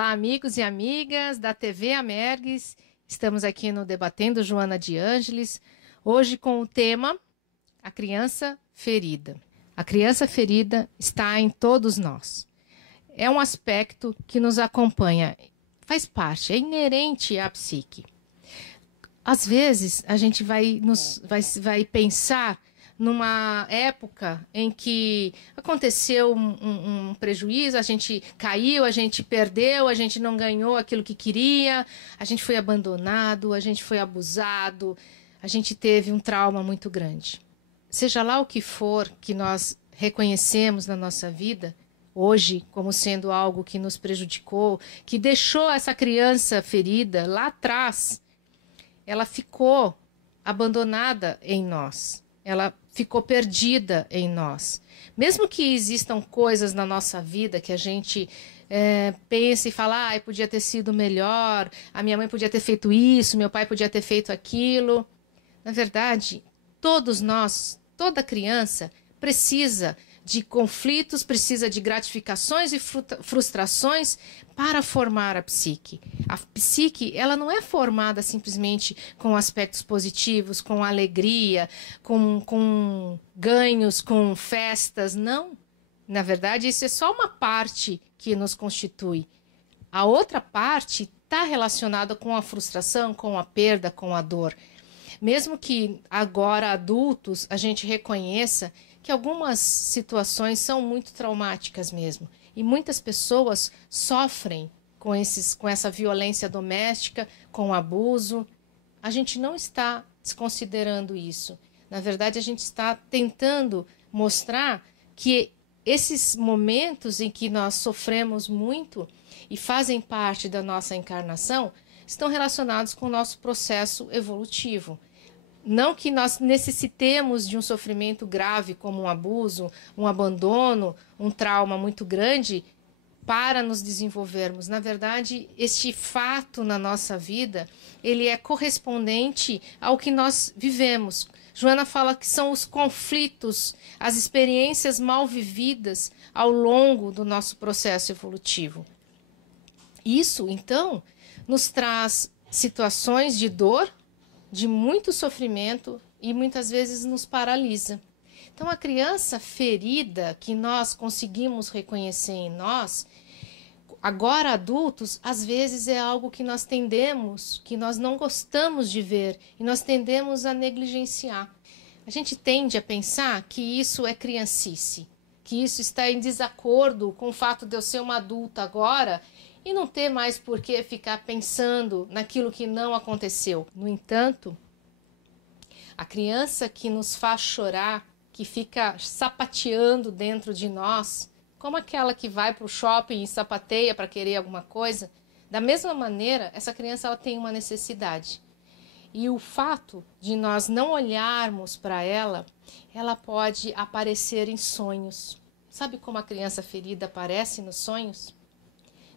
Olá, amigos e amigas da TV Amergues. Estamos aqui no Debatendo Joana de Ângeles, hoje com o tema A Criança Ferida. A criança ferida está em todos nós. É um aspecto que nos acompanha, faz parte, é inerente à psique. Às vezes, a gente vai pensar numa época em que aconteceu um prejuízo, a gente caiu, a gente perdeu, a gente não ganhou aquilo que queria, a gente foi abandonado, a gente foi abusado, a gente teve um trauma muito grande. Seja lá o que for que nós reconhecemos na nossa vida, hoje como sendo algo que nos prejudicou, que deixou essa criança ferida lá atrás, ela ficou abandonada em nós. Ela ficou perdida em nós. Mesmo que existam coisas na nossa vida que a gente pense e fala, podia ter sido melhor, a minha mãe podia ter feito isso, meu pai podia ter feito aquilo. Na verdade, todos nós, toda criança, precisa de conflitos, precisa de gratificações e frustrações para formar a psique. A psique, ela não é formada simplesmente com aspectos positivos, com alegria, com ganhos, com festas, não. Na verdade, isso é só uma parte que nos constitui. A outra parte está relacionada com a frustração, com a perda, com a dor. Mesmo que agora adultos a gente reconheça que algumas situações são muito traumáticas mesmo. E muitas pessoas sofrem com essa violência doméstica, com o abuso. A gente não está desconsiderando isso. Na verdade, a gente está tentando mostrar que esses momentos em que nós sofremos muito e fazem parte da nossa encarnação estão relacionados com o nosso processo evolutivo. Não que nós necessitemos de um sofrimento grave como um abuso, um abandono, um trauma muito grande para nos desenvolvermos. Na verdade, este fato na nossa vida, ele é correspondente ao que nós vivemos. Joana fala que são os conflitos, as experiências mal vividas ao longo do nosso processo evolutivo. Isso, então, nos traz situações de dor, de muito sofrimento e muitas vezes nos paralisa. Então, a criança ferida que nós conseguimos reconhecer em nós, agora adultos, às vezes é algo que nós tendemos, que nós não gostamos de ver e nós tendemos a negligenciar. A gente tende a pensar que isso é criancice, que isso está em desacordo com o fato de eu ser uma adulta agora e não ter mais por que ficar pensando naquilo que não aconteceu. No entanto, a criança que nos faz chorar, que fica sapateando dentro de nós, como aquela que vai para o shopping e sapateia para querer alguma coisa, da mesma maneira, essa criança ela tem uma necessidade. E o fato de nós não olharmos para ela, ela pode aparecer em sonhos. Sabe como a criança ferida aparece nos sonhos?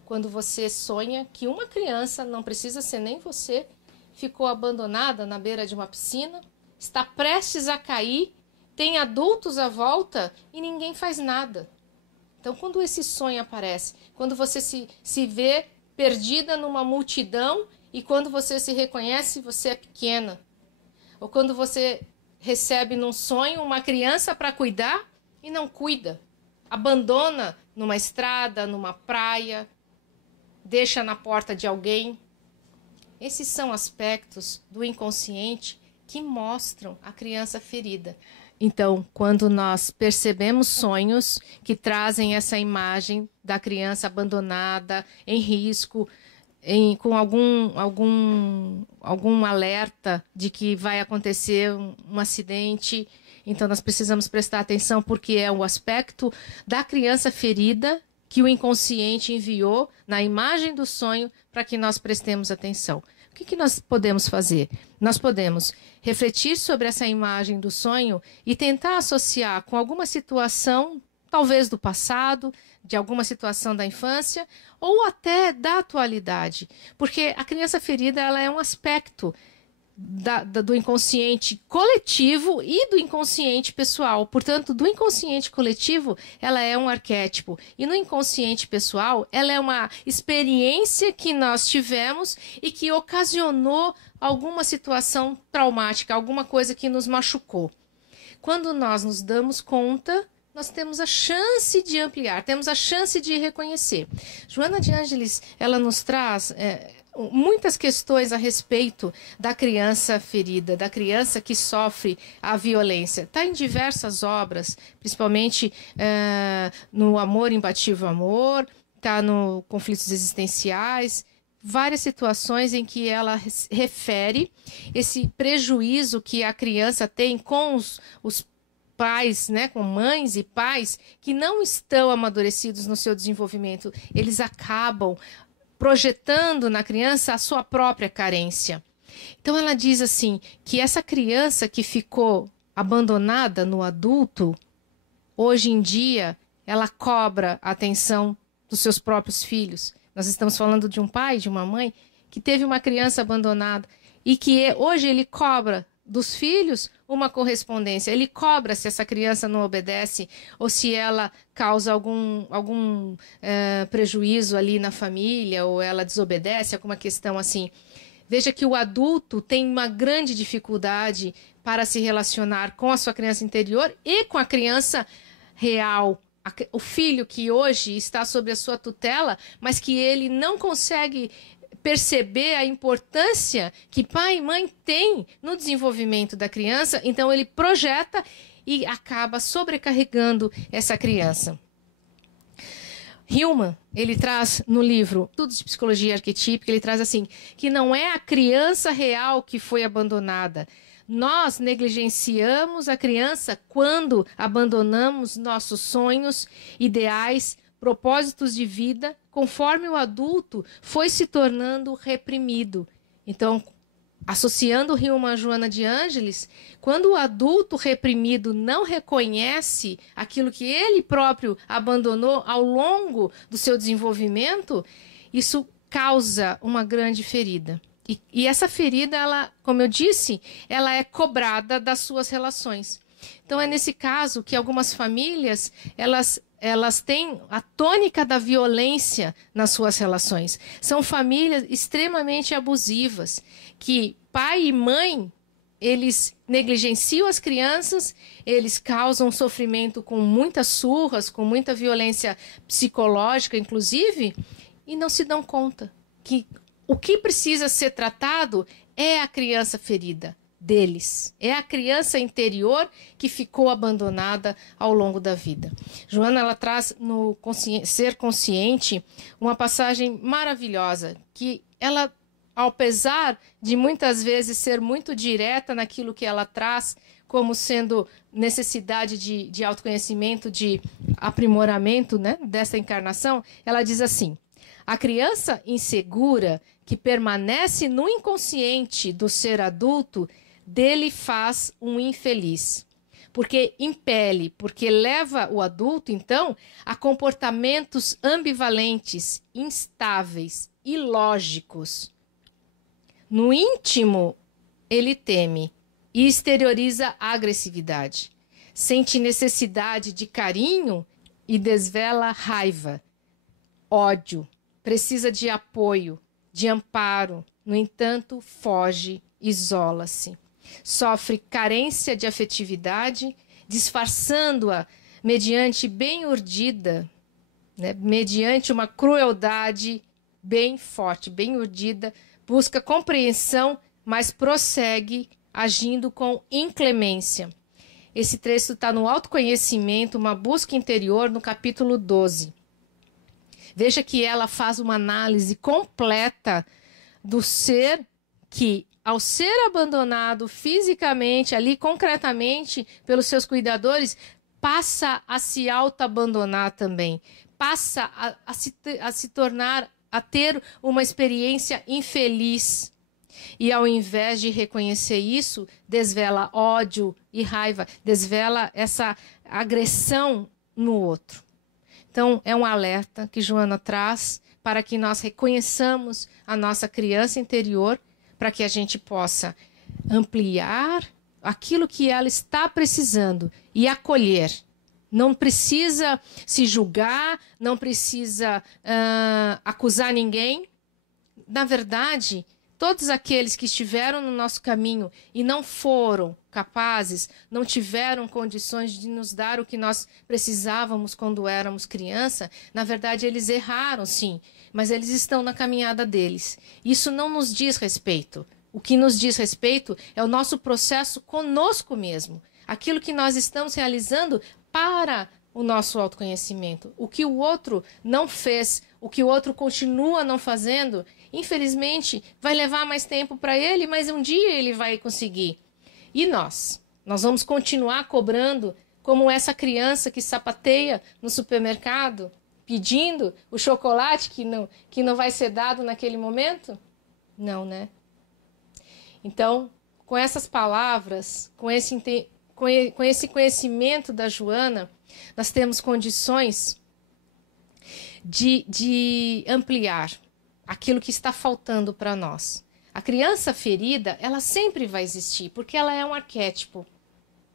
Quando você sonha que uma criança, não precisa ser nem você, ficou abandonada na beira de uma piscina, está prestes a cair, tem adultos à volta e ninguém faz nada. Então, quando esse sonho aparece, quando você se vê perdida numa multidão e quando você se reconhece, você é pequena. Ou quando você recebe num sonho uma criança para cuidar e não cuida. Abandona numa estrada, numa praia, deixa na porta de alguém. Esses são aspectos do inconsciente que mostram a criança ferida. Então, quando nós percebemos sonhos que trazem essa imagem da criança abandonada, em risco, com algum alerta de que vai acontecer um acidente, então nós precisamos prestar atenção porque é o aspecto da criança ferida que o inconsciente enviou na imagem do sonho para que nós prestemos atenção. O que nós podemos fazer? Nós podemos refletir sobre essa imagem do sonho e tentar associar com alguma situação, talvez do passado, de alguma situação da infância, ou até da atualidade. Porque a criança ferida ela é um aspecto do inconsciente coletivo e do inconsciente pessoal. Portanto, do inconsciente coletivo, ela é um arquétipo. E no inconsciente pessoal, ela é uma experiência que nós tivemos e que ocasionou alguma situação traumática, alguma coisa que nos machucou. Quando nós nos damos conta, nós temos a chance de ampliar, temos a chance de reconhecer. Joana de Ângeles, ela nos traz muitas questões a respeito da criança ferida, da criança que sofre a violência. Está em diversas obras, principalmente no Amor Imbatível Amor, está no Conflitos Existenciais, várias situações em que ela refere esse prejuízo que a criança tem com os pais, né, com mães e pais que não estão amadurecidos no seu desenvolvimento. Eles acabam projetando na criança a sua própria carência. Então ela diz assim, que essa criança que ficou abandonada no adulto, hoje em dia, ela cobra a atenção dos seus próprios filhos. Nós estamos falando de um pai, de uma mãe, que teve uma criança abandonada e que hoje ele cobra dos filhos uma correspondência. Ele cobra se essa criança não obedece ou se ela causa algum prejuízo ali na família ou ela desobedece, alguma questão assim. Veja que o adulto tem uma grande dificuldade para se relacionar com a sua criança interior e com a criança real. O filho que hoje está sob a sua tutela, mas que ele não consegue perceber a importância que pai e mãe têm no desenvolvimento da criança, então ele projeta e acaba sobrecarregando essa criança. Hillman, ele traz no livro Estudos de Psicologia Arquetípica, ele traz assim, que não é a criança real que foi abandonada. Nós negligenciamos a criança quando abandonamos nossos sonhos, ideais, propósitos de vida, conforme o adulto foi se tornando reprimido. Então, associando Hillman a Joana de Ângeles, quando o adulto reprimido não reconhece aquilo que ele próprio abandonou ao longo do seu desenvolvimento, isso causa uma grande ferida. E essa ferida, ela, como eu disse, ela é cobrada das suas relações. Então, é nesse caso que algumas famílias, elas têm a tônica da violência nas suas relações. São famílias extremamente abusivas, que pai e mãe, eles negligenciam as crianças, eles causam sofrimento com muitas surras, com muita violência psicológica, inclusive, e não se dão conta que o que precisa ser tratado é a criança ferida deles. É a criança interior que ficou abandonada ao longo da vida. Joana, ela traz no Ser Consciente uma passagem maravilhosa, que ela, ao pesar de muitas vezes ser muito direta naquilo que ela traz, como sendo necessidade de autoconhecimento, de aprimoramento, né, dessa encarnação, ela diz assim: a criança insegura que permanece no inconsciente do ser adulto, dele faz um infeliz. Porque impele, porque leva o adulto, então, a comportamentos ambivalentes, instáveis, ilógicos. No íntimo, ele teme e exterioriza a agressividade. Sente necessidade de carinho e desvela raiva, ódio. Precisa de apoio, de amparo. No entanto, foge, isola-se. Sofre carência de afetividade, disfarçando-a mediante bem urdida, né, mediante uma crueldade bem forte, bem urdida, busca compreensão, mas prossegue agindo com inclemência. Esse trecho está no Autoconhecimento, uma busca interior, no capítulo 12. Veja que ela faz uma análise completa do ser que, ao ser abandonado fisicamente, ali concretamente, pelos seus cuidadores, passa a se auto-abandonar também. Passa a se tornar, a ter uma experiência infeliz. E ao invés de reconhecer isso, desvela ódio e raiva, desvela essa agressão no outro. Então, é um alerta que Joana traz para que nós reconheçamos a nossa criança interior, para que a gente possa ampliar aquilo que ela está precisando e acolher. Não precisa se julgar, não precisa acusar ninguém. Na verdade, todos aqueles que estiveram no nosso caminho e não foram capazes, não tiveram condições de nos dar o que nós precisávamos quando éramos criança, na verdade eles erraram sim, mas eles estão na caminhada deles. Isso não nos diz respeito. O que nos diz respeito é o nosso processo conosco mesmo. Aquilo que nós estamos realizando para o nosso autoconhecimento. O que o outro não fez, o que o outro continua não fazendo, infelizmente, vai levar mais tempo para ele, mas um dia ele vai conseguir. E nós vamos continuar cobrando como essa criança que sapateia no supermercado, pedindo o chocolate que não vai ser dado naquele momento? Não, né? Então, com essas palavras, com esse conhecimento da Joana, nós temos condições de ampliar aquilo que está faltando para nós. A criança ferida, ela sempre vai existir, porque ela é um arquétipo.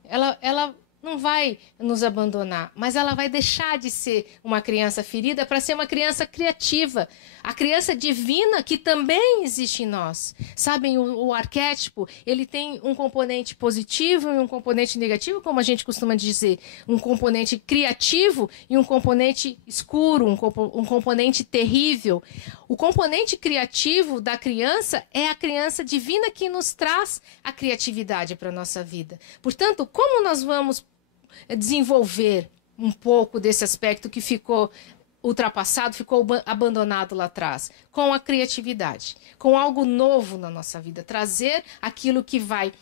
Ela não vai nos abandonar, mas ela vai deixar de ser uma criança ferida para ser uma criança criativa. A criança divina que também existe em nós. Sabem, o arquétipo, ele tem um componente positivo e um componente negativo, como a gente costuma dizer. Um componente criativo e um componente escuro, um componente terrível. O componente criativo da criança é a criança divina que nos traz a criatividade para a nossa vida. Portanto, como nós vamos desenvolver um pouco desse aspecto que ficou ultrapassado, ficou abandonado lá atrás? Com a criatividade, com algo novo na nossa vida, trazer aquilo que vai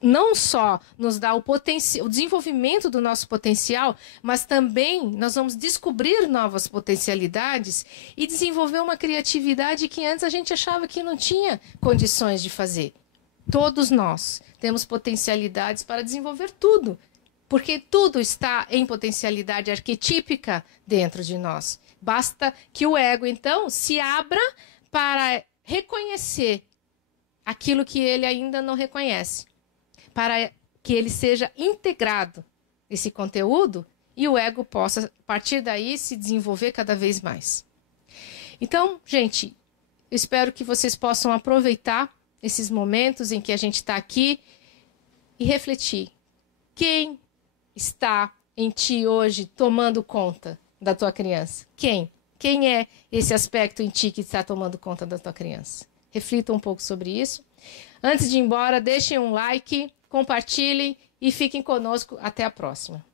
não só nos dar o desenvolvimento do nosso potencial, mas também nós vamos descobrir novas potencialidades e desenvolver uma criatividade que antes a gente achava que não tinha condições de fazer. Todos nós temos potencialidades para desenvolver tudo, porque tudo está em potencialidade arquetípica dentro de nós. Basta que o ego, então, se abra para reconhecer aquilo que ele ainda não reconhece, para que ele seja integrado, esse conteúdo, e o ego possa, a partir daí, se desenvolver cada vez mais. Então, gente, eu espero que vocês possam aproveitar esses momentos em que a gente está aqui e refletir. Quem está em ti hoje tomando conta da tua criança? Quem? Quem é esse aspecto em ti que está tomando conta da tua criança? Reflitam um pouco sobre isso. Antes de ir embora, deixem um like, compartilhem e fiquem conosco. Até a próxima.